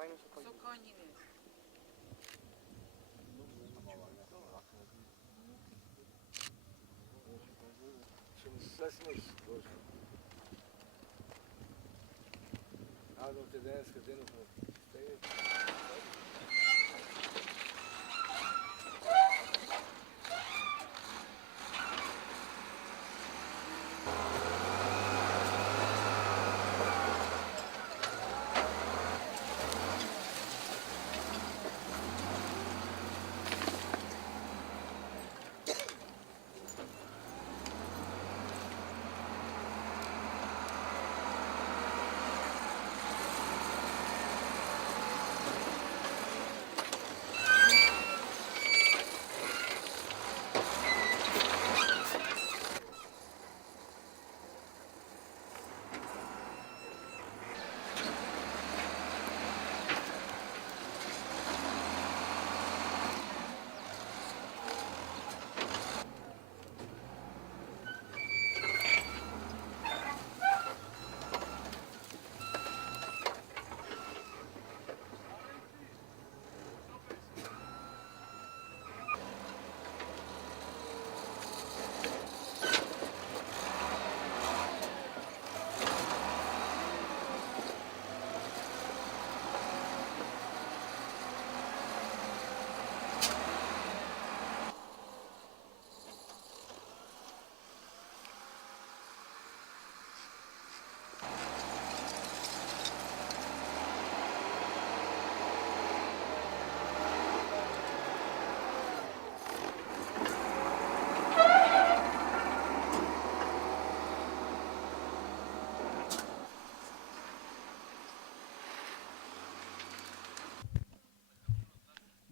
Со конји не. Сасмеш, Боже. Надам те денеска денот на стегнете.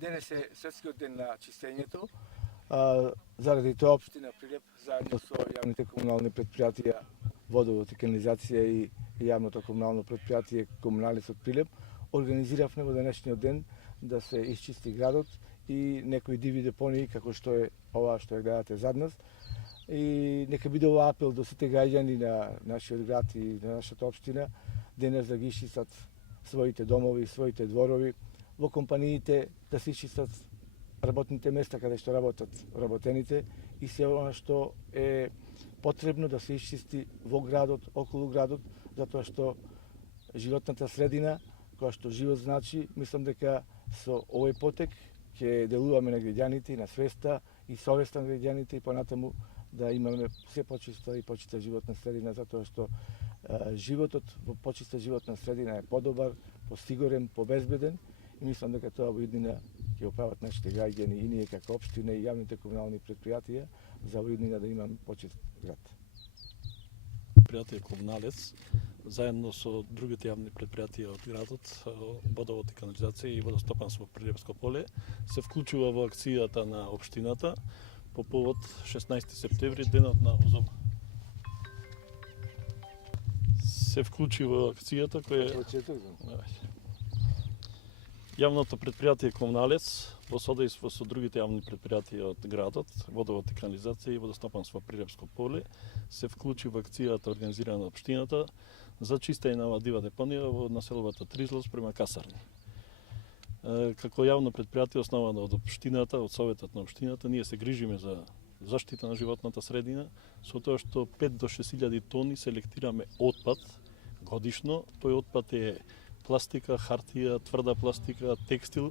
Денес е светскиот ден на чистењето. Заради тоа општина Прилеп заедно со јавните комунални предпријатија Водовод и канализација и јавното комунално предпријатие Комуналецот Прилеп организиравме во денешниот ден да се исчисти градот и некои диви депонии како што е ова што ја гледате зад нас. И нека биде ова апел до сите граѓани на нашиот град и на нашата општина денес да ги исчистат своите домови, своите дворови, во компаниите да се исчистат работните места каде што работат работените и се она што е потребно да се исчисти во градот, околу градот, затоа што животната средина, која што живот значи, мислам дека со овој потек ќе делуваме на граѓаните и на свеста и совеста на граѓаните и понатаму да имаме се почиста и почиста животна средина, затоа што животот во почиста животна средина е подобар, посигурен, побезбеден и мислам дека тоа во иднина ќе оправат нашите граѓани и ние како општина и јавните комунални предпријатија за во иднина да имаме почист град. Предпријатие Комуналец, заедно со другите јавни предпријатија од градот, Водовод и канализација и Водостопанство Прилепско поле, се вклучува во акцијата на општината по повод 16 септември, денот на озон. Се вклучи во акцијата која Јавното предпријатие Комуналец во содејство со другите јавни предпријатија од градот, Водовод и канализација и Водостопанство Прилепско поле, се вклучи во акцијата организирана од општината за чистење на дива депонија во населбата Тризлос према Касарни. Како јавно предпријатие основано од општината, од советот на општината, ние се грижиме за заштита на животната средина, со тоа што 5 до 6.000 тони селектираме отпад годишно. Тој отпад е пластика, хартија, тврда пластика, текстил.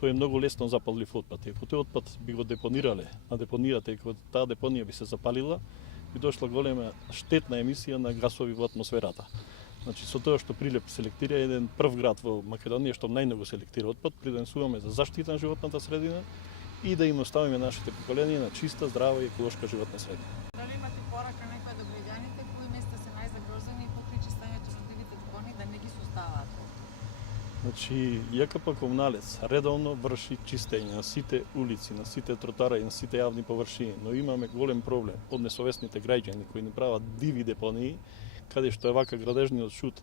Тој е многу лесно запаллив отпад. Ако тој отпад би го депонирале на депонијата и ако таа депонија би се запалила, би дошла голема штетна емисија на гасови во атмосферата. Значи, со тоа што Прилеп селектира еден прв град во Македонија што најмногу селектира отпад, приденесуваме за заштита на животната средина и да им оставиме нашите поколенија на чиста, здрава и еколошка животна средина. Дали имате порака некоја до граѓаните кои места се најзагрозени и покрај чистењето на дивите депонии да не ги составаат? Значи, ЈКП Комуналец редовно врши чистење на сите улици, на сите тротари и на сите јавни површини, но имаме голем проблем од несовесните граѓани кои ни прават диви депонии, каде што е вака градежниот шут,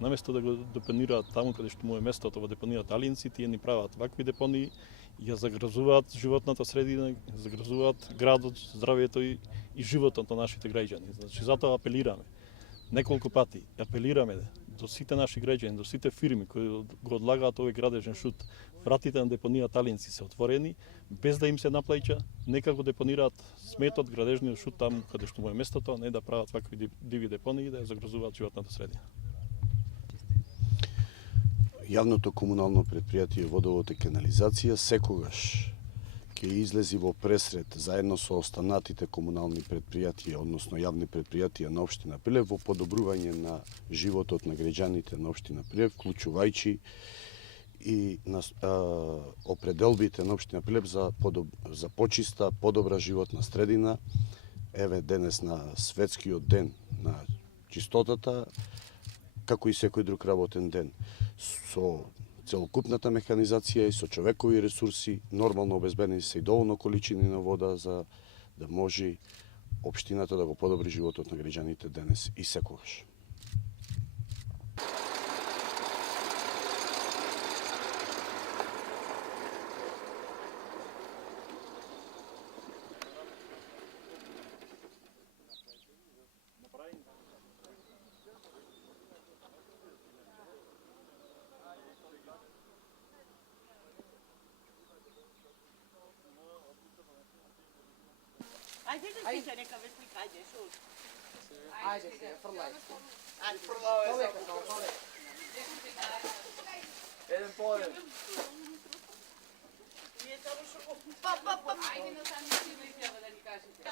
наместо да го депонираат таму каде што му е местото во депонијата Алинци, тие ни прават вакви депонии, ја загрозуваат животната средина, загрозуваат градот, здравјето и животот на нашите граѓани. Значи, затоа апелираме неколку пати, апелираме до сите наши граѓани, до сите фирми кои го одлагаат овој градежен шут, вратите на депонија Талинци се отворени, без да им се наплаќа, нека го депонираат сметот, градежниот шут таму каде што му е местото, не да прават вакви диви депонии и да ја загрозуваат животната средина. Јавното комунално предпријатие Водовод и канализација секогаш ќе излези во пресред заедно со останатите комунални предпријатија, односно јавни предпријатија на општина Прилеп во подобрување на животот на граѓаните на општина Прилеп, вклучувајќи и на определбите на општина Прилеп за почиста, подобра животна средина. Еве денес на светскиот ден на чистотата, како и секој друг работен ден, со целокупната механизација и со човекови ресурси, нормално обезбедени се и доволно количини на вода за да може општината да го подобри животот на граѓаните денес и секогаш. Ajde da stiže neka već slika, ajde, šut. Ajde se, frlaj. Ajde, Poveka kao poveka. Еден по еден. nije samo šut. Ajde na sami si da izjava da ni kažete.